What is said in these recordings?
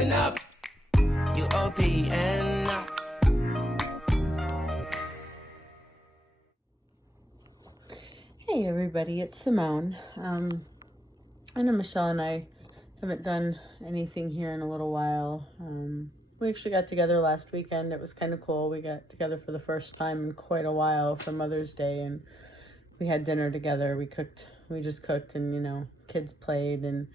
open up. UOPN. Hey everybody, it's Simone. I know Michelle and I haven't done anything here in a little while. We actually got together last weekend. It was kind of cool. We got together for the first time in quite a while for Mother's Day, and we had dinner together. We just cooked, and kids played, and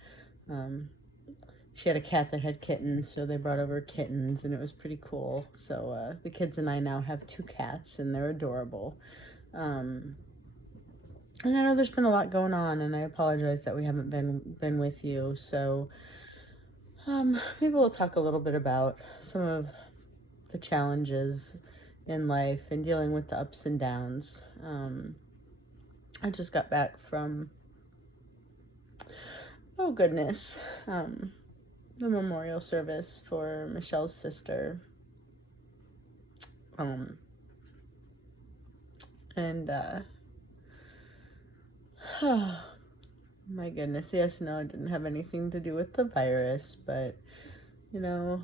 she had a cat that had kittens, so they brought over kittens, and it was pretty cool. So the kids and I now have 2 cats, and they're adorable. And I know there's been a lot going on, and I apologize that we haven't been with you. So maybe we'll talk a little bit about some of the challenges in life and dealing with the ups and downs. I just got back from, oh goodness, the memorial service for Michelle's sister. Oh my goodness, yes, no, it didn't have anything to do with the virus, but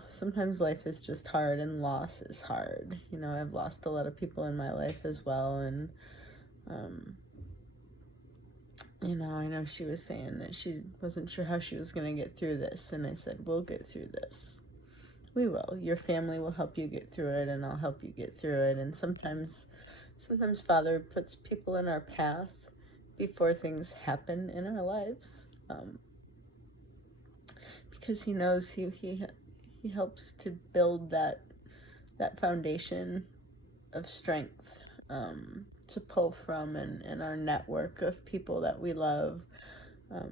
sometimes life is just hard and loss is hard. I've lost a lot of people in my life as well, and I know she was saying that she wasn't sure how she was going to get through this, and I said, we'll get through this. We will. Your family will help you get through it, and I'll help you get through it. And sometimes Father puts people in our path before things happen in our lives, because he knows he helps to build that foundation of strength, to pull from, and our network of people that we love,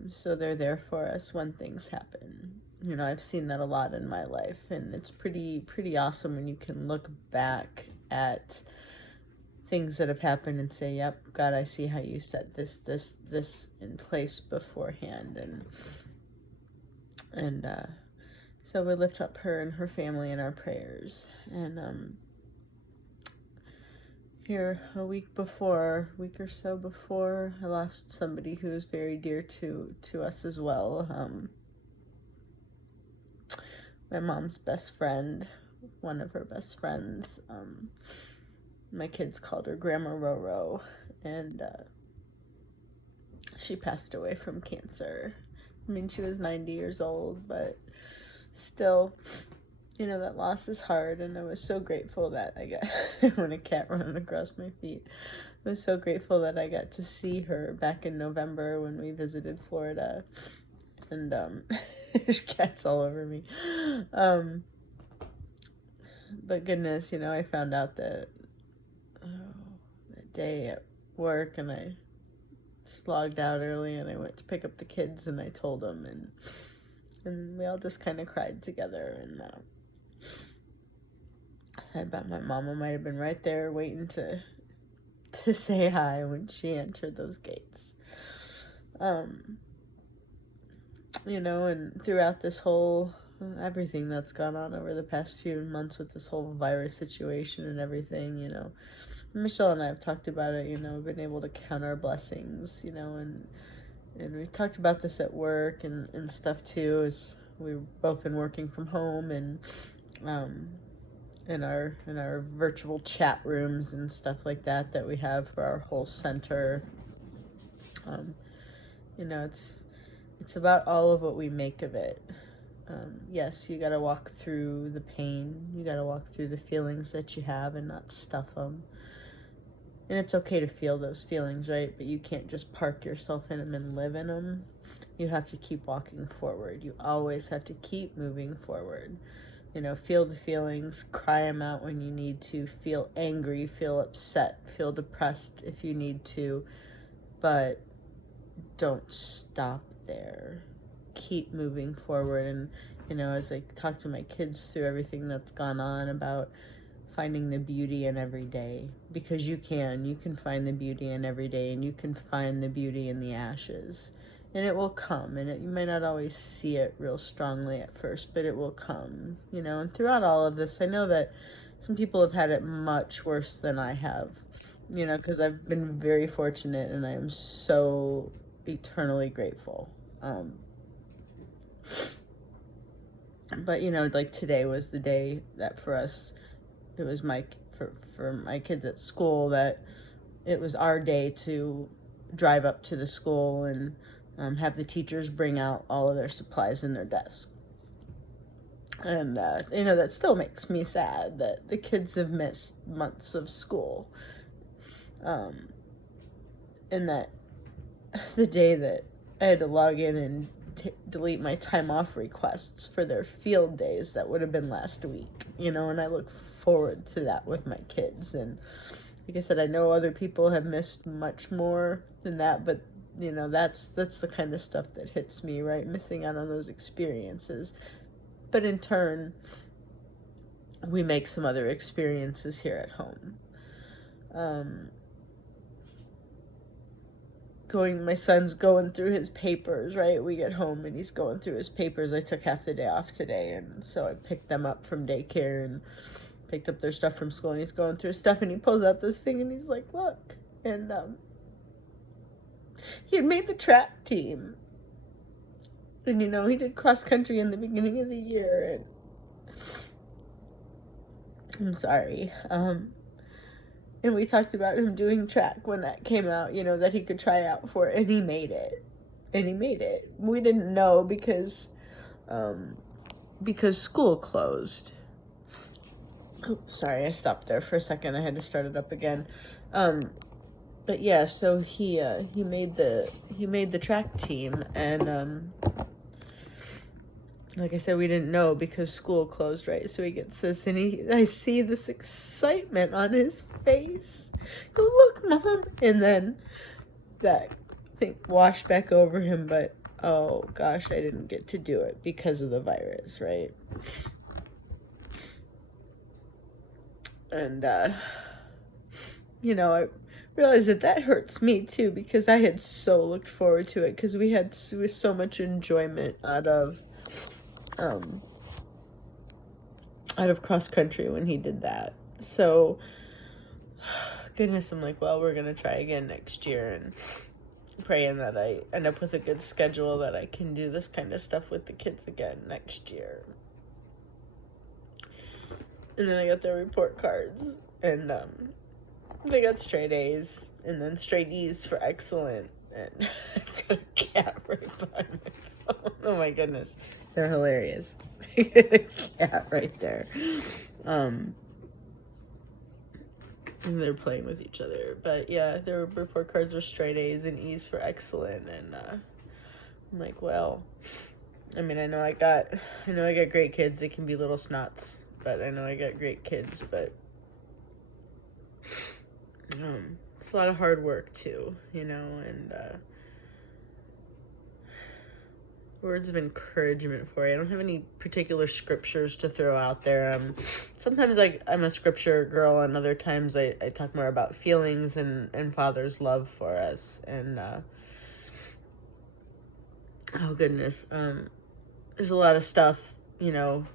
so they're there for us when things happen. I've seen that a lot in my life, and it's pretty awesome when you can look back at things that have happened and say, yep, God, I see how you set this in place beforehand. And so we lift up her and her family in our prayers. And here a week or so before, I lost somebody who is very dear to us as well. My mom's best friend, one of her best friends. My kids called her Grandma Roro, and she passed away from cancer. I mean, she was 90 years old, but still, that loss is hard, and I was so grateful that I got, when a cat running across my feet, I was so grateful that I got to see her back in November when we visited Florida, and there's cats all over me. But goodness, I found out that day at work, and I just logged out early, and I went to pick up the kids, and I told them, and we all just kind of cried together, and I bet my mama might have been right there waiting to say hi when she entered those gates. And throughout this whole everything that's gone on over the past few months with this whole virus situation and everything, Michelle and I have talked about it, been able to count our blessings, and we talked about this at work and stuff too, as we've both been working from home, and in our virtual chat rooms and stuff like that we have for our whole center. It's about all of what we make of it. Yes, you gotta walk through the pain, you gotta walk through the feelings that you have and not stuff them. And it's okay to feel those feelings, right? But you can't just park yourself in them and live in them. You have to keep walking forward. You always have to keep moving forward. Feel the feelings, cry them out when you need to, feel angry, feel upset, feel depressed if you need to, but don't stop there. Keep moving forward. And as I talk to my kids through everything that's gone on, about finding the beauty in every day, because you can find the beauty in every day, and you can find the beauty in the ashes, and it will come, and you might not always see it real strongly at first, but it will come. And throughout all of this, I know that some people have had it much worse than I have, because I've been very fortunate, and I am so eternally grateful. But, you know, like today was the day that for us, it was for my kids at school, that it was our day to drive up to the school and have the teachers bring out all of their supplies in their desk. And, you know, that still makes me sad that the kids have missed months of school. And that the day that I had to log in and delete my time off requests for their field days, that would have been last week, you know, and I look forward to that with my kids. And like I said, I know other people have missed much more than that, but you know, that's the kind of stuff that hits me, right? Missing out on those experiences. But in turn, we make some other experiences here at home. My son's going through his papers, right? We get home and he's going through his papers. I took half the day off today, and so I picked them up from daycare and picked up their stuff from school, and he's going through his stuff, and he pulls out this thing and he's like, look. And he had made the track team. And, you know, he did cross country in the beginning of the year, and I'm sorry. And we talked about him doing track when that came out, you know, that he could try out for it, and he made it. And he made it. We didn't know because school closed. Oh, sorry, I stopped there for a second. I had to start it up again. But yeah, so he made the track team, and like I said, we didn't know because school closed, right? So he gets this, and I see this excitement on his face. Go, look, Mom. And then that thing washed back over him, but oh gosh, I didn't get to do it because of the virus, right? And, you know, I realized that hurts me too, because I had so looked forward to it, because we had so much enjoyment out of cross country when he did that. So goodness, I'm like, well, we're gonna try again next year, and praying that I end up with a good schedule, that I can do this kind of stuff with the kids again next year. And then I got their report cards, and they got straight A's, and then straight E's for excellent, and I've got a cat right behind my phone. Oh my goodness, they're hilarious. A cat right there. And they're playing with each other. But yeah, their report cards were straight A's and E's for excellent, and I'm like, well, I mean, I know I got great kids. They can be little snots, but I know I got great kids. But it's a lot of hard work too, you know, and words of encouragement for you. I don't have any particular scriptures to throw out there. Sometimes I'm a scripture girl, and other times I talk more about feelings and Father's love for us. And oh goodness, there's a lot of stuff, you know,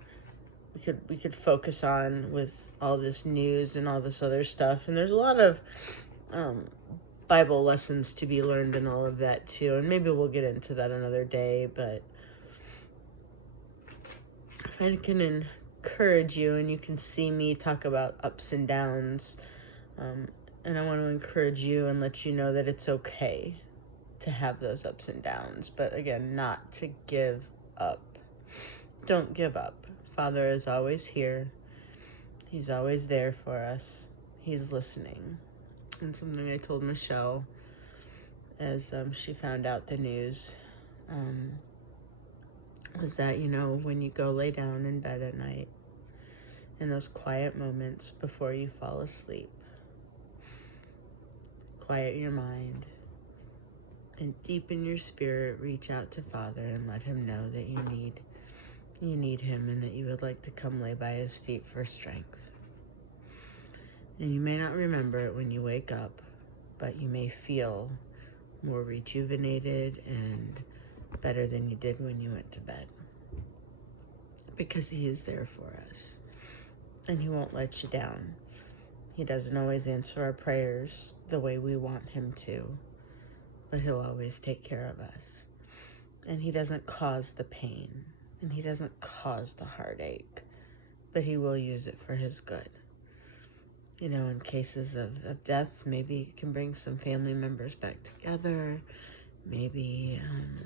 we could focus on with all this news and all this other stuff, and there's a lot of Bible lessons to be learned and all of that too, and maybe we'll get into that another day. But if I can encourage you, and you can see me talk about ups and downs, and I want to encourage you and let you know that it's okay to have those ups and downs, but again, not to give up. Don't give up. Father is always here. He's always there for us. He's listening. And something I told Michelle as she found out the news was that, you know, when you go lay down in bed at night, in those quiet moments before you fall asleep, quiet your mind, and deep in your spirit, reach out to Father and let him know that you need him, and that you would like to come lay by his feet for strength. And you may not remember it when you wake up, but you may feel more rejuvenated and better than you did when you went to bed. Because he is there for us, and he won't let you down. He doesn't always answer our prayers the way we want him to, but he'll always take care of us. And he doesn't cause the pain, and he doesn't cause the heartache, but he will use it for his good. You know, in cases of deaths, maybe it can bring some family members back together. Maybe,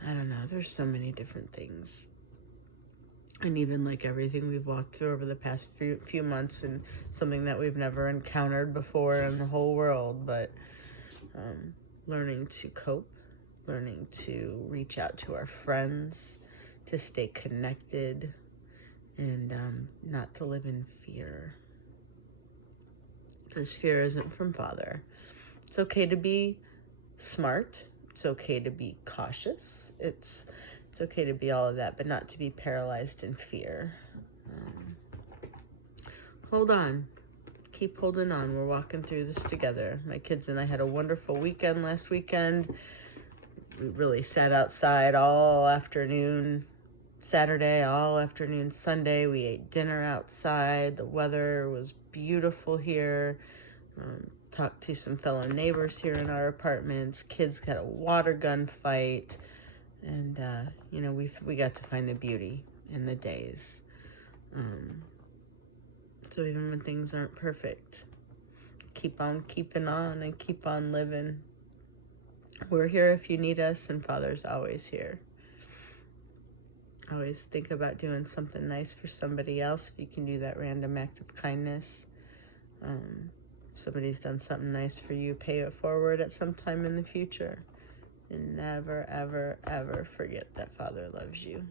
I don't know, there's so many different things. And even like everything we've walked through over the past few months, and something that we've never encountered before in the whole world, but learning to cope, learning to reach out to our friends, to stay connected, and not to live in fear. Because fear isn't from Father. It's okay to be smart. It's okay to be cautious. It's okay to be all of that, but not to be paralyzed in fear. Hold on. Keep holding on. We're walking through this together. My kids and I had a wonderful weekend last weekend. We really sat outside all afternoon Saturday, all afternoon Sunday. We ate dinner outside. The weather was beautiful here. Talked to some fellow neighbors here in our apartments. Kids got a water gun fight. And, you know, we got to find the beauty in the days. So even when things aren't perfect, keep on keeping on and keep on living. We're here if you need us, and Father's always here. Always think about doing something nice for somebody else if you can do that random act of kindness. If somebody's done something nice for you, pay it forward at some time in the future. And never, ever, ever forget that Father loves you.